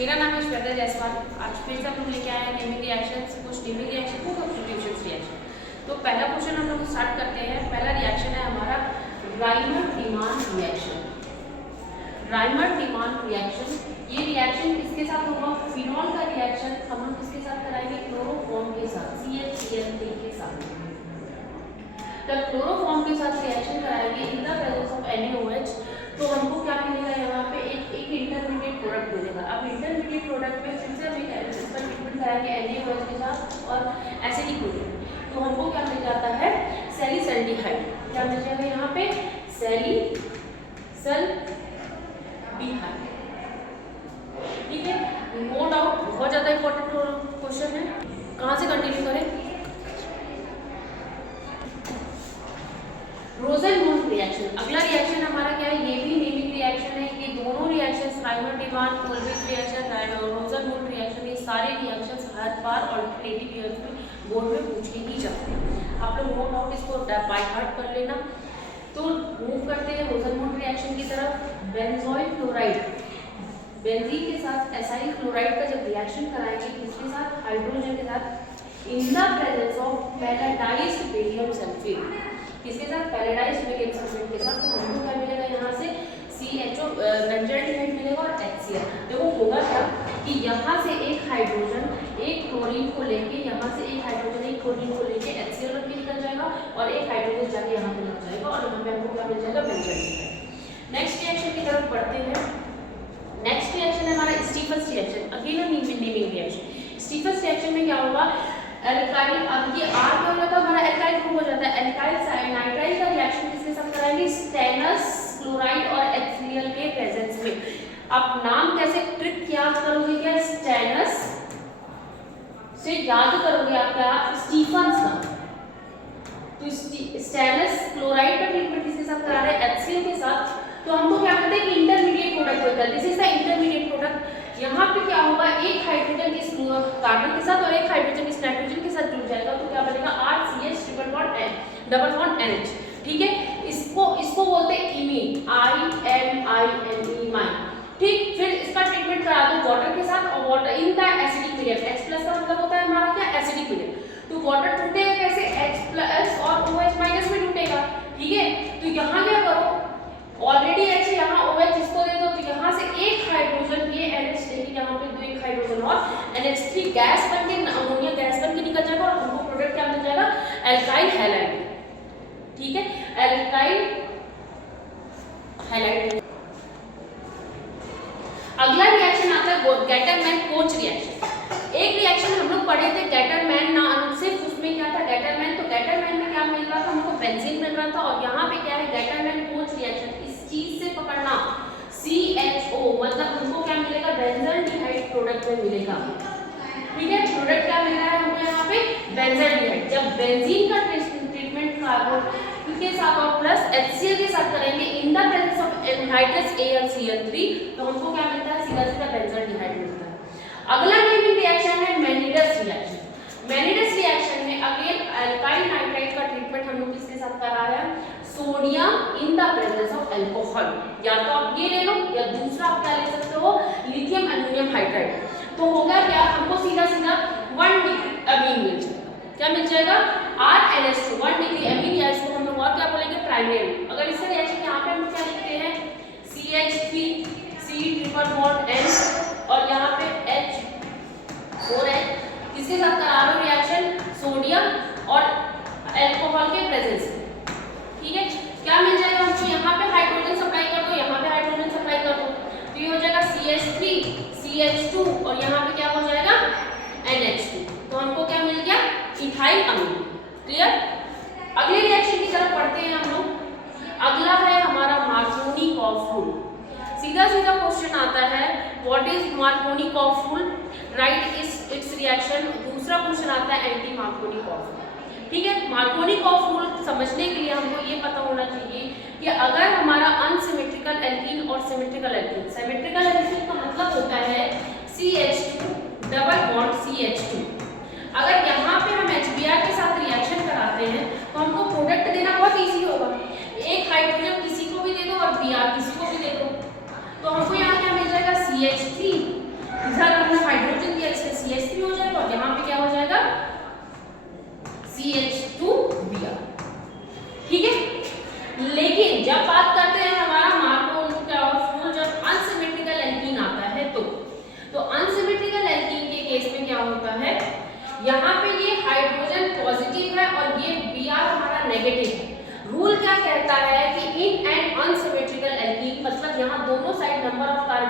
मेरा नाम है श्वेता जायसवाल। आज फिर से हम लोग लेके आए हैं नेमिंग रिएक्शंस, कुछ नेमिंग रिएक्शन को सब्स्टिट्यूशन रिएक्शन। तो पहला क्वेश्चन हम लोग स्टार्ट करते हैं। पहला रिएक्शन है हमारा राइमर-टीमान रिएक्शन। राइमर-टीमान रिएक्शन, ये रिएक्शन किसके साथ होगा? फिनॉल का रिएक्शन हम लोग किसके साथ कराएंगे? क्लोरोफॉर्म के साथ, CH3 के साथ। जब क्लोरोफॉर्म के साथ रिएक्शन कराएंगे इन द प्रेजेंस ऑफ NaOH, तो हमको क्या मिलेगा? यहाँ पे एक इंटरमीडिएट प्रोडक्ट मिलेगा। अब इंटरमीडिएट प्रोडक्ट में फिर से हम इसका ट्रीटमेंट कराएंगे NaOH के साथ और एसिडिक एसिड, तो हमको क्या मिल जाता है? सैलिसल्डिहाइड। क्या मिल जाएगा यहाँ पे? सैलिसल्डिहाइड। ठीक है, नो डाउट बहुत ज्यादा इंपॉर्टेंट क्वेश्चन है। कहाँ से कंटिन्यू करें? Rosenberg reaction. अगला रिएक्शन हमारा क्या है? ये भी नेमिंग रिएक्शन है। ये दोनों reactions Reimer Tiemann, Colebrook reaction, Rosenberg reaction, ये सारे रिएक्शंस हर बार अल्टरनेटिव ईयर्स में बोर्ड में पूछे ही जाते हैं। आप लोग नोट आउट इसको बाय हार्ट कर लेना। तो मूव करते हैं रोसेनबर्ग रिएक्शन की तरफ। बेंजोइल क्लोराइड, बेंजीन के साथ एसाइल क्लोराइड का जब रिएक्शन कराएंगे किसके साथ? हाइड्रोजन के साथ, in the presence of palladised barium sulphate. किसके साथ? पैराडाइज्ड बेरियम सल्फेट के साथ। तो हमको क्या मिलेगा यहाँ से? CHO बेंजोइल मिलेगा और HCl। देखो होगा क्या कि यहाँ से एक हाइड्रोजन एक क्लोरीन को लेके, यहाँ से एक हाइड्रोजन एक क्लोरीन को लेके HCl में निकल जाएगा और एक हाइड्रोजन जाके यहाँ पे लग जाएगा और यहाँ पे हमको क्या मिल जाएगा? बेंजोइल। नेक्स्ट रिएक्शन की तरफ बढ़ते हैं। नेक्स्ट रिएक्शन है हमारा Stephens reaction. Again naming reaction. Stephens reaction में क्या होगा? एल्काइल, अब ये R क्या हो जाता है? हमारा एल्काइल ग्रुप हो जाता है। एल्काइल नाइट्राइल का रिएक्शन किसके साथ कराएंगे? स्टेनस क्लोराइड और HCl के प्रेजेंस में। अब नाम कैसे ट्रिक याद करोगे? क्या स्टेनस से याद करोगे आप क्या? स्टीफन्स का। तो स्टेनस क्लोराइड का ट्रीटमेंट किसके साथ करा रहे हैं? HCl के साथ। तो हमको क्या कहते हैं कि इंटरमीडिएट प्रोडक्ट होता है। This is the intermediate product. यहाँ पे क्या होगा? एक हाइड्रोजन इस कार्बन के साथ और एक हाइड्रोजन इस नाइट्रोजन के साथ जुड़ जाएगा, तो क्या बनेगा? RCH double bond NH। ठीक है, इसको बोलते हैं इमीन, IMINE। ठीक, फिर इसका ट्रीटमेंट करा दो वाटर के साथ और water in the acidic medium. H+ का मतलब होता है हमारा क्या? Acidic medium. तो वाटर टूटेगा कैसे? H+ और OH- में टूटेगा। ठीक है, तो यहाँ क्या करो? ऑलरेडी H यहाँ OH इसको दे दो, तो यहाँ से एक हाइड्रोजन ये NH लेके यहाँ पे दो एक हाइड्रोजन और NH3 गैस बनके अमोनिया गैस बनके निकल जाएगा और हमको प्रोडक्ट क्या मिल जाएगा? Alkyl halide. ठीक है, एल्काइल हैलाइड। अगला रिएक्शन आता है गैटरमैन-कोच रिएक्शन। एक रिएक्शन हम लोग पढ़े थे गैटरमैन नाम से, उसमें क्या था? गैटरमैन। तो गैटरमैन में क्या मिल रहा था? हमको बेंजीन मिल रहा था और यहाँ पे क्या है? Gattermann-Koch reaction. इस चीज से पकड़ना, CHO मतलब हमको क्या मिलेगा? बेंजल्डिहाइड प्रोडक्ट में मिलेगा। ठीक है, प्रोडक्ट क्या मिल रहा है हमको यहाँ पे? बेंजल्डिहाइड। जब बेंजीन का ट्रीटमेंट कार्बन के साथ और प्लस HCl के साथ करेंगे इन the presence of anhydrous AlCl3, तो हमको क्या मिलता है? सीधा सीधा बेंजल्डिहाइड मिलता है। अगला नेमिंग रिएक्शन है मैनिडस रिएक्शन। मैनिडस रिएक्शन में अगेन अल्काइल नाइट्राइड का ट्रीटमेंट हम लोग किसके साथ करा रहे हैं? Sodium in the presence of alcohol. या तो आप ये ले लो या दूसरा आप क्या ले सकते हो? Lithium aluminium hydride. तो होगा क्या? हमको सीधा सीधा 1 डिग्री अमीन मिल जाएगा। क्या मिल जाएगा? RNH2 1 डिग्री अमीन, या इसको हम लोग और क्या बोलेंगे? प्राइमरी। अगर इसका रिएक्शन यहाँ पे हम क्या लिखते हैं? CH3 C triple bond N और यहाँ पे H4H। किसके साथ करा रहे हो रिएक्शन? सोडियम और अल्कोहल के प्रेजेंस में। ठीक है, क्या मिल जाएगा हमको? यहाँ पे हाइड्रोजन सप्लाई कर दो, यहाँ पे हाइड्रोजन सप्लाई कर दो, तो ये हो जाएगा CH3 CH2 और यहाँ पे क्या हो जाएगा? NH2। तो हमको क्या मिल गया? इथाइल अमीन। क्लियर? अगले रिएक्शन की तरफ पढ़ते हैं हम लोग। अगला है हमारा मार्कोनिकॉफ रूल। सीधा सीधा क्वेश्चन आता है, what is Markovnikov rule? Right it's reaction. दूसरा क्वेश्चन आता है एंटी मार्कोनिकॉफ। ठीक है, मार्कोनिकॉफ रूल समझने के लिए हमको ये पता होना चाहिए कि अगर हमारा अनसिमेट्रिकल एल्कीन और सिमेट्रिकल एल्कीन, सिमेट्रिकल एल्कीन का मतलब होता है CH2 डबल बॉन्ड CH2। अगर यहाँ पे हम HBr के साथ रिएक्शन कराते हैं तो हमको प्रोडक्ट देना बहुत इजी होगा। एक हाइड्रोजन किसी को भी दे दो और Br किसी को भी दे दो, तो हमको यहाँ क्या मिल जाएगा? CH3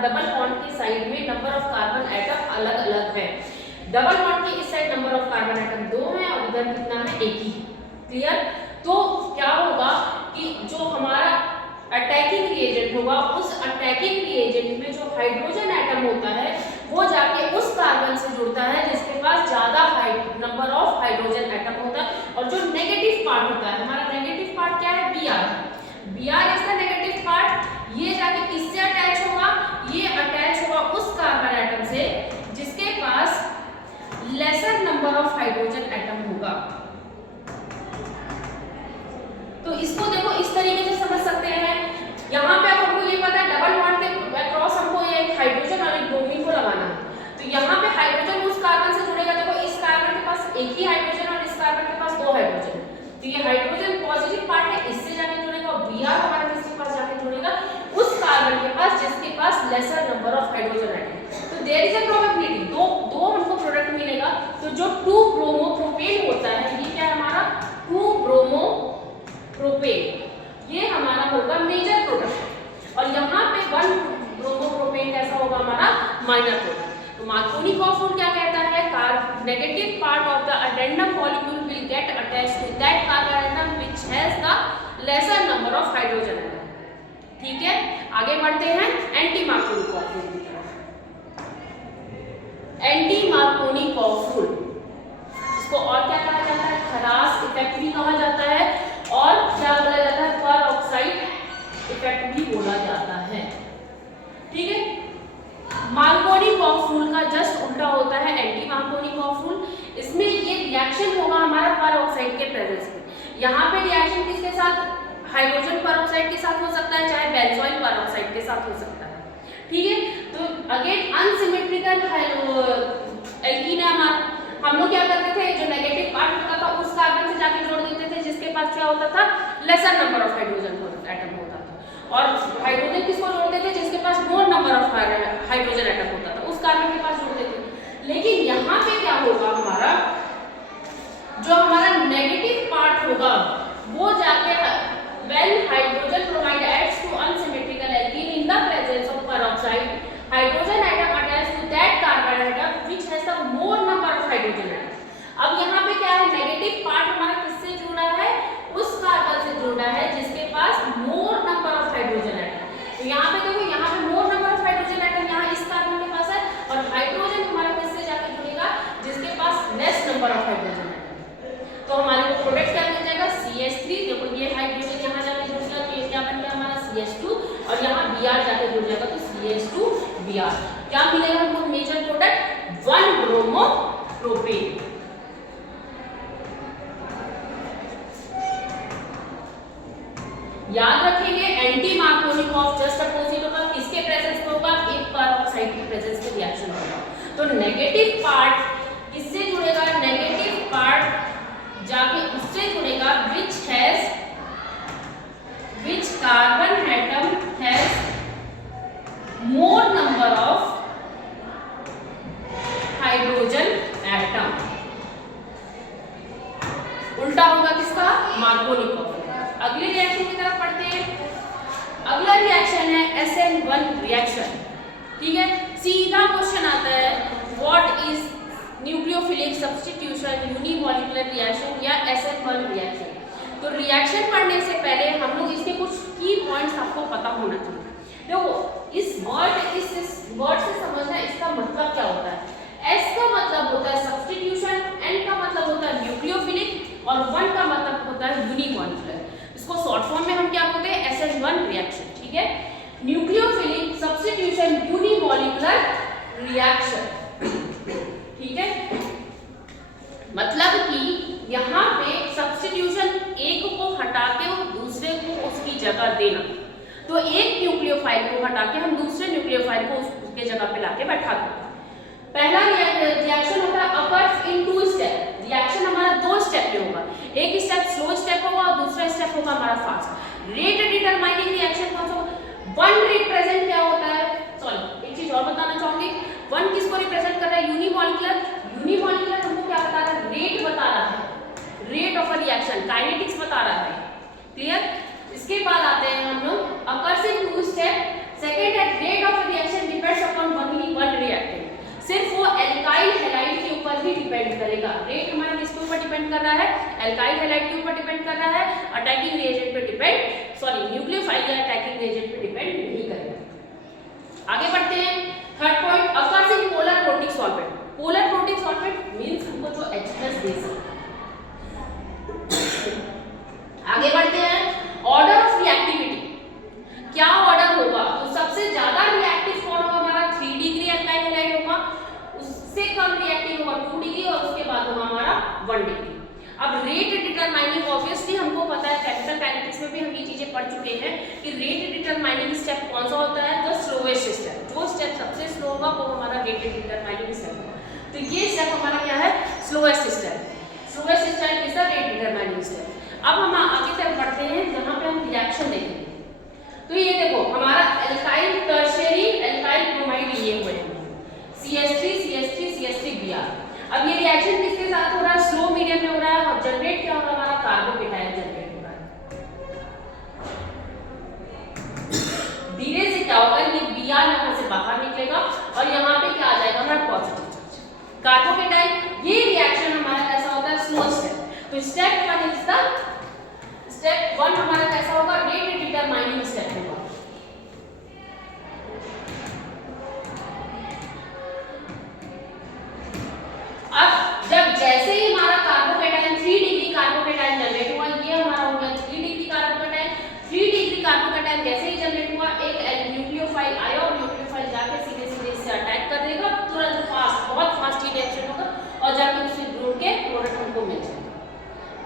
डबल बॉन्ड की साइड में नंबर ऑफ कार्बन एटम अलग अलग है। डबल बॉन्ड की इस side number of carbon atom 2 है और इधर कितना है, एक ही। क्लियर? तो क्या होगा कि जो हमारा अटैकिंग रिएजेंट होगा, उस अटैकिंग रिएजेंट में जो हाइड्रोजन एटम होता है वो जाके उस कार्बन से जुड़ता है जिसके पास ज्यादा नंबर ऑफ हाइड्रोजन एटम होता है। और जो नेगेटिव पार्ट होता है, हमारा नेगेटिव पार्ट क्या है, Br is the negative part. ये जाके किससे अटैच होगा, ये अटैच होगा उस कार्बन एटम से जिसके पास lesser number of hydrogen atom होगा। तो इसको देखो इस तरीके से समझ सकते हैं। यहाँ पे अब हमको ये पता है डबल बॉन्ड के अक्रॉस हमको ये एक हाइड्रोजन और एक ब्रोमीन को लगाना है। तो यहाँ पे हाइड्रोजन उस कार्बन से जुड़ेगा। देखो इस कार्बन के पास एक ही हाइड्रोजन और इस कार्बन के पास 2 हाइड्रोजन है। तो ये हाइड्रोजन पॉजिटिव पार्ट है, इससे जाके जुड़ेगा। और Br हमारा किसके पास जाके जुड़ेगा, उस कार्बन के पास जिसके पास lesser number of hydrogen atom. तो देयर इज अ प्रोबेबिलिटी, दो हमको प्रोडक्ट मिलेगा। तो जो 2 ब्रोमो प्रोपेन होता है, ये क्या है हमारा 2 ब्रोमो प्रोपेन, ये हमारा होगा मेजर प्रोडक्ट। और यहाँ पे 1 ब्रोमो प्रोपेन कैसा होगा, हमारा माइनर प्रोडक्ट। तो मार्कोनी कॉफूल क्या कहता है, negative part of the addendum molecule will get attached to that carbon atom which has the lesser number of hydrogen atom. ठीक है, आगे बढ़ते हैं एंटी मार्कोनी कॉफूल की तरफ। एंटी मार्कोनी कॉफूल, इसको और क्या कहा जाता है, खरास इफेक्ट भी कहा जाता है और क्या बोला जाता है, पर ऑक्साइड इफेक्ट भी बोला जाता है। ठीक है, मार्कोनी कॉफूल का जस्ट उल्टा होता है एंटी मार्कोनी कॉफूल। इसमें ये रिएक्शन होगा हमारा पर ऑक्साइड के प्रेजेंस में। यहाँ पे रिएक्शन किसके साथ, हाइड्रोजन पर ऑक्साइड के साथ हो सकता है, चाहे बेंजोइल पर ऑक्साइड के साथ हो सकता है। ठीक है, तो अगेन अनसिमेट्रिकल एल्कीन है हमारा। हम लोग क्या करते थे, जो नेगेटिव पार्ट होता था उस कार्बन से जाके जोड़ देते थे जिसके पास क्या होता था, lesser number of hydrogen atom होता था। और हाइड्रोजन किसको जोड़ते थे, जिसके पास more number of hydrogen atom होता था, उस कार्बन के पास जोड़ते थे। लेकिन यहाँ पे क्या होगा, हमारा जो हमारा नेगेटिव पार्ट होगा वो जाके when hydrogen bromide adds to unsymmetrical alkene in the presence of peroxide, hydrogen atom attach to that carbon atom which has the more number of hydrogen atom. अब यहाँ पे क्या है, नेगेटिव पार्ट हमारा किससे जुड़ा है, उस कार्बन से जुड़ा है जिसके पास more number of hydrogen atom. तो यहाँ पे देखो, यहाँ पे more number of hydrogen atom यहाँ इस कार्बन के पास है और हाइड्रोजन हमारा किससे जाके जुड़ेगा, जिसके पास less number of hydrogen atom. तो हमारे को प्रोडक्ट क्या मिल जाएगा, CH3। देखो ये हाइड्रोजन यहाँ जाके जुड़ गया तो ये क्या बन गया हमारा CH2 और यहाँ Br जाके जुड़ जाएगा तो CH2Br। क्या मिलेगा हमको मेजर प्रोडक्ट, 1 ब्रोमो प्रोपेन। याद रखेंगे एंटी मार्कोनी कॉफ जस्ट अपोजिट होगा, किसके प्रेजेंस में होगा, एक पर ऑक्साइड की प्रेजेंस में रिएक्शन होगा। तो नेगेटिव पार्ट किससे जुड़ेगा, नेगेटिव पार्ट जाके उससे जुड़ेगा which carbon atom has more number of hydrogen atom। उल्टा होगा किसका, मार्कोनी कॉफूल। अगले रिएक्शन की तरफ पढ़ते हैं। अगला रिएक्शन है SN1 रिएक्शन। ठीक है, सीधा क्वेश्चन आता है, what is nucleophilic substitution unimolecular reaction या SN1 रिएक्शन। तो रिएक्शन पढ़ने से पहले हम लोग इसके कुछ की पॉइंट्स आपको पता होना चाहिए। देखो इस वर्ड से समझना इसका मतलब क्या होता है। S का मतलब होता है सब्स्टिट्यूशन, N का मतलब होता है न्यूक्लियोफिलिक और 1 का मतलब होता है यूनिमॉलिक्यूलर। इसको शॉर्ट फॉर्म में हम क्या बोलते हैं, SN1 रिएक्शन। ठीक है, न्यूक्लियोफिलिक सब्स्टिट्यूशन यूनिमॉलिक्यूलर रिएक्शन। ठीक है, मतलब कि यहाँ पे सब्स्टिट्यूशन एक को हटा के और दूसरे को उसकी जगह देना। तो एक न्यूक्लियोफाइल को हटा के हम दूसरे न्यूक्लियोफाइल को उसके जगह पे लाके बैठा देते हैं। पहला रिएक्शन होता है अकर्स इन 2 स्टेप। रिएक्शन हमारा 2 स्टेप में होगा, एक स्टेप स्लो स्टेप होगा और दूसरा स्टेप होगा हमारा फास्ट। रेट डिटरमाइनिंग रिएक्शन कौन सा होगा, 1 रिप्रेजेंट क्या होता है, सॉरी एक चीज और बताना चाहूंगी, 1 किसको रिप्रेजेंट कर रहा है, यूनिमॉलिक्यूलर। यूनिमॉलिक्यूलर हमको क्या बता रहा है, रेट बता रहा है, rate of a reaction, kinetics बता रहा है। क्लियर। इसके बाद आते हैं हम लोग अकर्स इन 2 स्टेप। सेकंड है रेट ऑफ रिएक्शन डिपेंड कर रहा है, एल्काइल हैलाइड के ऊपर डिपेंड कर रहा है, अटैकिंग रिएजेंट पे डिपेंड न्यूक्लियोफाइल या अटैकिंग रिएजेंट पे डिपेंड नहीं करेगा। आगे बढ़ते हैं। Third point, occurs in polar protic solvent. Polar protic solvent means हमको जो H+ दे सकता है। आगे बढ़ते हैं। ऑर्डर ऑफ रिएक्टिविटी, क्या ऑर्डर होगा? तो सबसे ज्यादा रिएक्टिव कौन होगा? हमारा 3 डिग्री अल्काइल हैलाइड होगा, उससे कम रिएक्टिव होगा 2 डिग्री, और उसके बाद होगा हमारा 1 डिग्री। अब रेट डिटरमाइनिंग, ऑब्वियसली हमको पता है केमिकल काइनेटिक्स में भी हम ये चीजें पढ़ चुके हैं कि रेट डिटरमाइनिंग स्टेप कौन सा होता है? The slowest step. जो स्टेप सबसे स्लो होगा वो हमारा रेट डिटरमाइनिंग स्टेप होगा। तो ये स्टेप हमारा क्या है? Slowest step. Slowest step is the rate determining step. अब हम आगे तरफ बढ़ते हैं जहां पे हम रिएक्शन देखेंगे। तो ये देखो हमारा एल्काइल टर्शियरी एल्काइल ब्रोमाइड लिए हुए हैं, CH3 CH3 CH3 Br। अब ये रिएक्शन किसके साथ हो रहा है? स्लो मीडियम में हो रहा है, और जनरेट क्या हो रहा है? हमारा कार्बोकेटायन जनरेट हो रहा है। धीरे से क्या होगा? ये Br यहाँ से बाहर निकलेगा और यहाँ पे क्या आ जाएगा? हमारा पॉजिटिव चार्ज कार्बोकेटायन। ये रिएक्शन हमारा कैसा होता है? Slow step. तो स्टेप 1 इज द स्टेप 1 हमारा कैसा होगा? रेट डिटरमाइनिंग स्टेप होगा। अब जब जैसे ही हमारा कार्बोकेटायन 3 डिग्री कार्बोकेटायन जनरेट हुआ, ये हमारा हो गया 3 डिग्री कार्बोकेटायन। 3 डिग्री कार्बोकेटायन जैसे ही जनरेट हुआ, एक न्यूक्लियोफाइल आया और न्यूक्लियोफाइल जाके सीधे सीधे इससे अटैक कर देगा, तुरंत फास्ट, बहुत फास्ट ये रिएक्शन होगा और जाके उससे जुड़ के प्रोडक्ट हमको मिल जाएगा।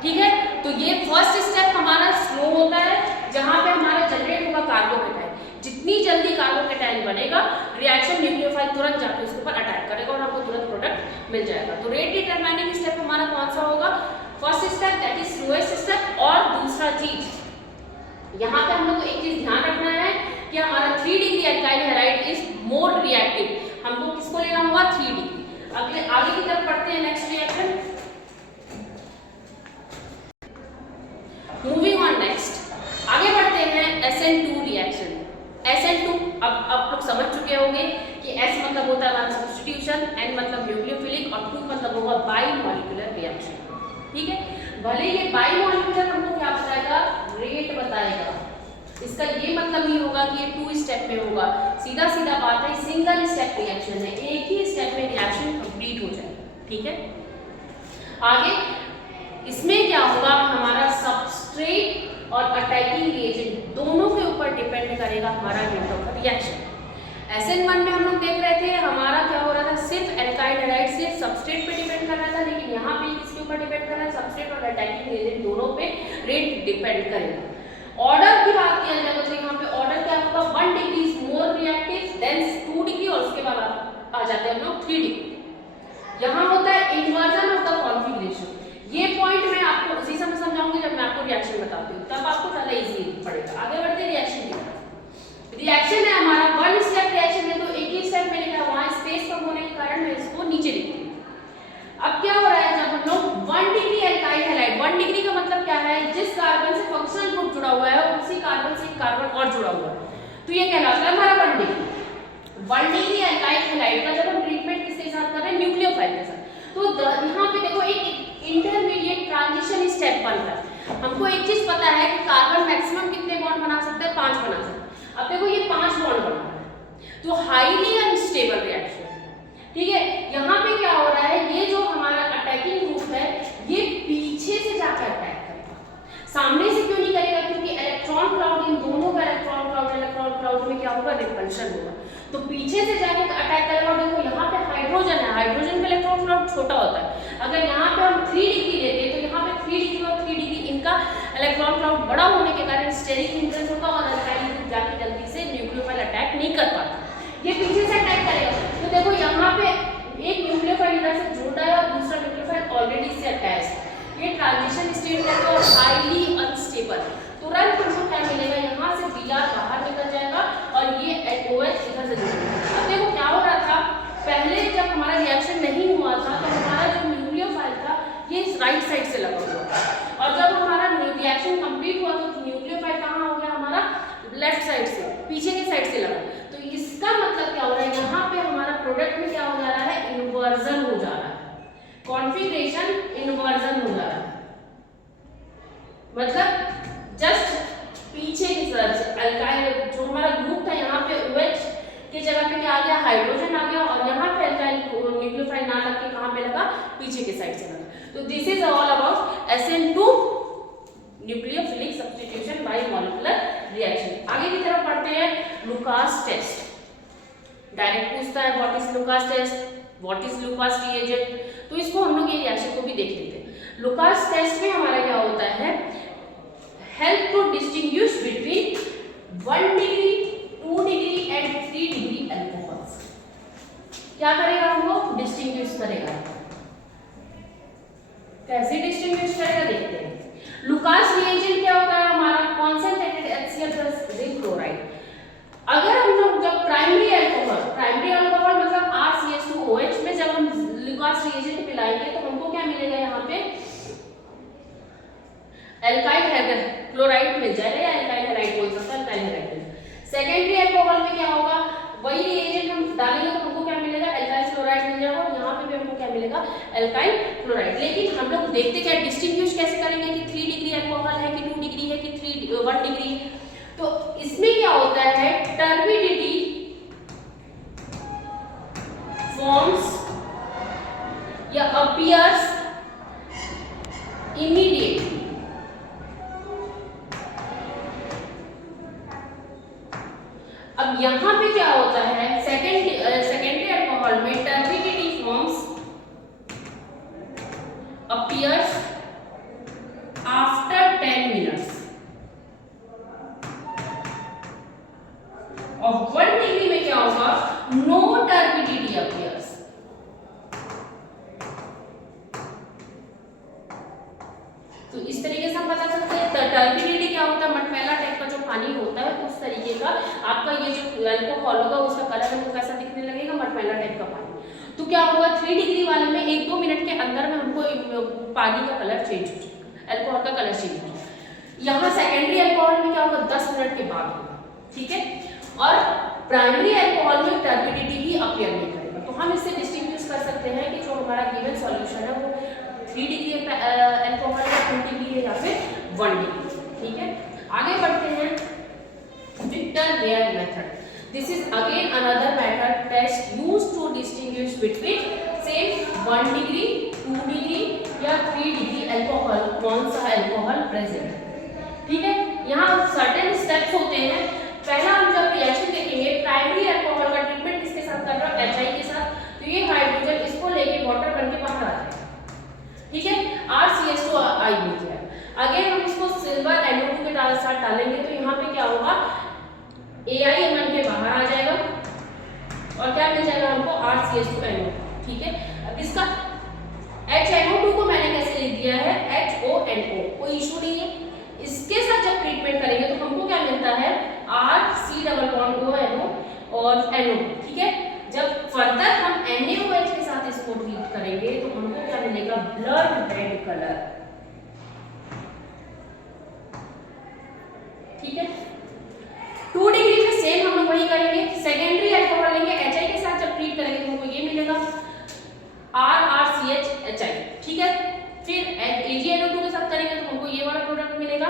ठीक है, तो ये फर्स्ट स्टेप हमारा स्लो होता है, जहां पे हमारा जनरेट होगा कार्बोकेटायन। जितनी जल्दी कार्बोकेटायन बनेगा, रिएक्शन न्यूक्लियोफाइल तुरंत जाके उसके ऊपर अटैक करेगा और हमको तुरंत प्रोडक्ट मिल जाएगा। तो रेट डिटरमाइनिंग स्टेप हमारा कौन सा होगा? First step, that is slowest step. और दूसरा चीज यहाँ पे हम लोग को एक चीज ध्यान रखना है कि हमारा 3 degree alkyl halide is more reactive. हमको किसको लेना होगा? 3 डिग्री। अगले आगे की तरफ बढ़ते हैं। Next reaction, moving on next, आगे बढ़ते हैं SN2 रिएक्शन। SN2 अब आप लोग समझ चुके होंगे कि S मतलब होता है हमारा सब्स्टिट्यूशन, N मतलब न्यूक्लियोफिलिक और 2 मतलब होगा बाई मॉलिक्यूलर रिएक्शन। ठीक है, भले ये बाई मॉलिक्यूलर हमको क्या बताएगा? रेट बताएगा। इसका ये मतलब नहीं होगा कि ये 2 स्टेप में होगा, सीधा सीधा बात है, सिंगल स्टेप रिएक्शन है, एक ही स्टेप में रिएक्शन कंप्लीट हो जाएगा। ठीक है, आगे इसमें क्या होगा? हमारा सबस्ट्रेट और अटैकिंग रिएजेंट दोनों के ऊपर डिपेंड करेगा हमारा रेट ऑफ रिएक्शन। SN1 में हम लोग देख रहे थे हमारा क्या हो रहा था? सिर्फ एल्काइल हैलाइड सिर्फ सबस्ट्रेट पे डिपेंड कर रहा था, लेकिन यहाँ पे किसके ऊपर डिपेंड कर रहा है? सबस्ट्रेट और अटैकिंग रिएजेंट दोनों पे रेट डिपेंड करेगा। ऑर्डर की बात किया जाए तो यहाँ पे ऑर्डर क्या होगा? 1 degree is more reactive than 2 degree, और उसके बाद आ जाते हैं हम लोग 3 डिग्री। यहाँ होता है इन्वर्जन ऑफ द कॉन्फिगरेशन। ये पॉइंट मैं आपको उसी समय समझाऊंगी जब मैं आपको रिएक्शन बताती हूँ, तब आपको ज्यादा इजी पड़ेगा। आगे बढ़ते हैं रिएक्शन की तरफ। रिएक्शन है हमारा 1 स्टेप रिएक्शन है, तो एक ही स्टेप में लिखा है, वहां स्पेस कम होने के कारण मैं इसको नीचे लिखती हूँ। अब क्या हो रहा है? जब हम लोग 1 डिग्री एल्काइल हैलाइड, 1 डिग्री का मतलब क्या है? जिस कार्बन से फंक्शनल ग्रुप जुड़ा हुआ है उसी कार्बन से एक कार्बन और जुड़ा हुआ है, तो ये कहलाता है हमारा 1 डिग्री। 1 डिग्री एल्काइल हैलाइड का जब हम ट्रीटमेंट किसके साथ कर रहे हैं? न्यूक्लियोफाइल के साथ। तो यहाँ पे देखो एक इंटरमीडिएट ट्रांजिशन स्टेप बन रहा है। हमको एक चीज पता है कि कार्बन मैक्सिमम कितने बॉन्ड बना सकता है? 5 बना सकता है। अब देखो ये 5 बॉन्ड बना रहा है, तो हाईली अनस्टेबल रिएक्शन। ठीक है, यहाँ पे क्या हो रहा है? ये जो हमारा अटैकिंग ग्रुप है ये पीछे से जाकर अटैक करेगा, सामने से क्यों नहीं करेगा? क्योंकि इलेक्ट्रॉन क्लाउड, इन दोनों का इलेक्ट्रॉन क्लाउड में क्या होगा? रिपल्शन होगा, तो पीछे से जाके अटैक करेगा। और देखो यहाँ पे हाइड्रोजन है, हाइड्रोजन का इलेक्ट्रॉन क्लाउड छोटा होता है। अगर यहाँ पे हम 3 डिग्री लेते तो यहाँ पे 3 डिग्री और 3 डिग्री इनका इलेक्ट्रॉन क्लाउड बड़ा होने के कारण स्टेरिक हिंड्रेंस होगा और अल्काइल ग्रुप जाके जल्दी से न्यूक्लियोफाइल अटैक नहीं कर पाता, ये पीछे से अटैक करेगा। तो देखो यहाँ पे एक न्यूक्लियोफाइल इधर से जुड़ रहा है और दूसरा न्यूक्लियोफाइल ऑलरेडी से अटैच है। ये ट्रांजिशन स्टेट है और हाईली अनस्टेबल। तुरंत हमको क्या मिलेगा? यहाँ से Br बाहर निकल जाएगा और ये OH इधर से जुड़ेगा। अब देखो क्या हो रहा था? पहले जब हमारा रिएक्शन नहीं हुआ था तो हमारा जो न्यूक्लियोफाइल था ये राइट साइड से लगा हुआ था, और जब हमारा रिएक्शन कंप्लीट हुआ तो न्यूक्लियोफाइल कहाँ हो गया? हमारा लेफ्ट साइड से, पीछे के साइड से लगा। तो इसका मतलब क्या हो रहा है? यहाँ पे हमारा प्रोडक्ट में क्या हो जा रहा है? इन्वर्जन हो जा रहा है। कॉन्फ़िगरेशन इन्वर्जन हो जा रहा है, मतलब जस्ट पीछे की तरफ से अल्काइल जो हमारा ग्रुप था यहाँ पे OH की जगह पे क्या आ गया, हाइड्रोजन आ गया, और यहाँ पे अल्काइल न्यूक्लियोफाइल ना लग के कहाँ पे लगा, पीछे की साइड से लगा। तो this is all about SN2 nucleophilic substitution bye molecular reaction. आगे की तरफ पढ़ते हैं लुकास टेस्ट। डायरेक्ट पूछता है what is Lucas test, what is Lucas reagent, तो इसको हम लोग ये रिएक्शन को भी देख लेते हैं। लुकास टेस्ट में हमारा क्या होता है, help to distinguish between 1 degree 2 degree and 3 degree alcohols. क्या करेगा, हम लोग डिस्टिंग्विश करेगा। कैसे डिस्टिंग्विश करेगा देखते हैं। लुकास रिएजेंट क्या होता है हमारा, concentrated HCl plus zinc chloride. अगर हम लोग जब प्राइमरी अल्कोहल मतलब RCH2OH में जब हम लुकास रिएजेंट मिलाएंगे तो हमको क्या मिलेगा, यहाँ पे एल्काइल क्लोराइड मिल जाएगा, या एल्काइल हैलाइड बोल सकते हैं, एल्काइल हैलाइड। सेकेंडरी अल्कोहल में क्या होगा, वही रिएजेंट हम डालेंगे तो हमको क्या मिलेगा, एल्काइल क्लोराइड मिल जाएगा, और यहाँ पे भी हमको क्या मिलेगा, एल्काइल क्लोराइड। लेकिन हम लोग देखते क्या, डिस्टिंग्विश कैसे करेंगे कि 3 डिग्री अल्कोहल है कि 2 डिग्री है कि 1 डिग्री। तो इसमें क्या होता है, टर्बिडिटी फॉर्म्स या अपीयर्स इमीडिएटली। अब यहां पे क्या होता है, सेकेंडरी अल्कोहल में turbidity forms appears after 10 minutes, और 1 डिग्री में क्या होगा, नो टर्बिडिटी अपीयर्स। तो इस तरीके से हम बता सकते हैं टर्बिडिटी क्या होता है, मटमैला टाइप का जो पानी होता है उस तरीके का आपका ये जो अल्कोहल होगा उसका कलर हमको कैसा दिखने लगेगा, मटमैला टाइप का पानी। तो क्या होगा, 3 डिग्री वाले में 1-2 मिनट के अंदर में हमको पानी का कलर चेंज हो जाएगा, अल्कोहल का कलर चेंज हो जाएगा। यहाँ सेकेंडरी अल्कोहल में क्या होगा, 10 मिनट के बाद होगा, ठीक है। और प्राइमरी अल्कोहल में टर्बिडिटी ही अपीयर नहीं करेगा। तो हम इससे डिस्टिंग्विश कर सकते हैं कि जो हमारा गिवन सॉल्यूशन है वो 3 डिग्री अल्कोहल है, 2 डिग्री है, या फिर 1 डिग्री, ठीक है। आगे बढ़ते हैं Victor Meyer method. This is again another method test used to distinguish between same 1 degree 2 degree या 3 डिग्री अल्कोहल, कौन सा अल्कोहल प्रेजेंट है, ठीक है। यहाँ सर्टेन स्टेप्स होते हैं। पहला हम जब रिएक्शन देखेंगे, प्राइमरी अल्कोहल का ट्रीटमेंट किसके साथ कर रहा है, HI के साथ, तो ये हाइड्रोजन इसको लेके वाटर बन के बाहर आ जाएगा, ठीक है, RCH2I मिल जाएगा। अगेन हम इसको सिल्वर NO2 के साथ डालेंगे तो यहाँ पे क्या होगा, AI बन के बाहर आ जाएगा, और क्या मिल जाएगा हमको, RCH2NO, ठीक है। अब इसका HNO2 को मैंने कैसे लिख दिया है, HONO, कोई इशू नहीं है। इसके साथ जब ट्रीटमेंट करेंगे तो हमको क्या मिलता है, RC+ONO और NO, ठीक है। जब फर्दर हम NaOH के साथ इसको ट्रीट करेंगे तो हमको क्या मिलेगा, ब्लड रेड कलर, ठीक है। 2 डिग्री में सेम हम लोग वही करेंगे, सेकेंडरी अल्कोहल लेंगे, HI के साथ जब ट्रीट करेंगे तो हमको ये मिलेगा RCHHI, ठीक है। फिर AgNO2 के साथ करेंगे तो हमको ये वाला प्रोडक्ट मिलेगा,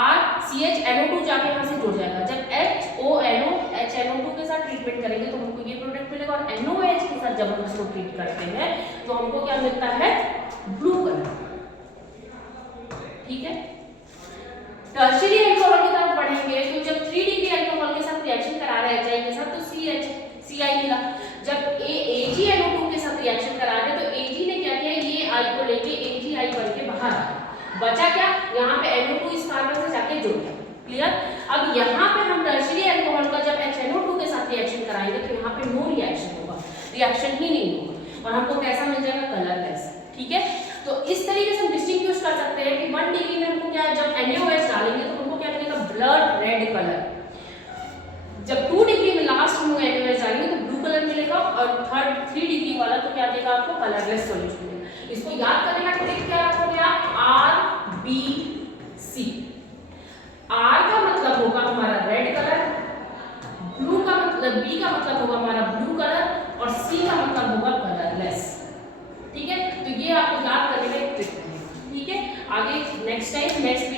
RCHNO2 जाके यहाँ से जुड़ जाएगा। जब HONO के साथ ट्रीटमेंट करेंगे तो हमको ये प्रोडक्ट मिलेगा, और NOH के साथ जब हम इसको ट्रीट करते हैं तो हमको क्या मिलता है, ब्लू कलर, ठीक है। टर्शियरी अल्कोहल की तरफ बढ़ेंगे तो जब 3 डिग्री अल्कोहल के साथ रिएक्शन करा रहे हैं HI के साथ तो CI मिला। जब AgNO2 के साथ रिएक्शन करा रहे हैं तो Ag ने क्या किया, ये I को लेके AgI बन के बाहर आ गया, बचा क्या, यहाँ पे NO2 इस कार्बन से जाके जुड़ गया, क्लियर। अब यहाँ पे हम टर्शियरी अल्कोहल का जब HNO2 के साथ रिएक्शन कराएंगे तो यहाँ पे नो रिएक्शन होगा, रिएक्शन ही नहीं होगा, और हमको कैसा मिल जाएगा, कलरलेस, ठीक है। तो इस तरीके से हम डिस्टिंग्विश कर सकते हैं कि 1 डिग्री में हमको क्या, जब NaOH डालेंगे तो हमको क्या मिलेगा, ब्लड रेड कलर। जब 2 डिग्री में लास्ट हम NaOH डालेंगे तो ब्लू कलर मिलेगा, और 3 डिग्री वाला तो क्या देगा आपको, कलरलेस सॉल्यूशन मिलेगा। इसको याद करने का ट्रिक क्या रखोगे आप, RBC। R का मतलब होगा हमारा रेड कलर, ब्लू का मतलब, B का मतलब होगा हमारा ब्लू कलर, और C का मतलब होगा कलरलेस, ठीक है। तो ये next time let's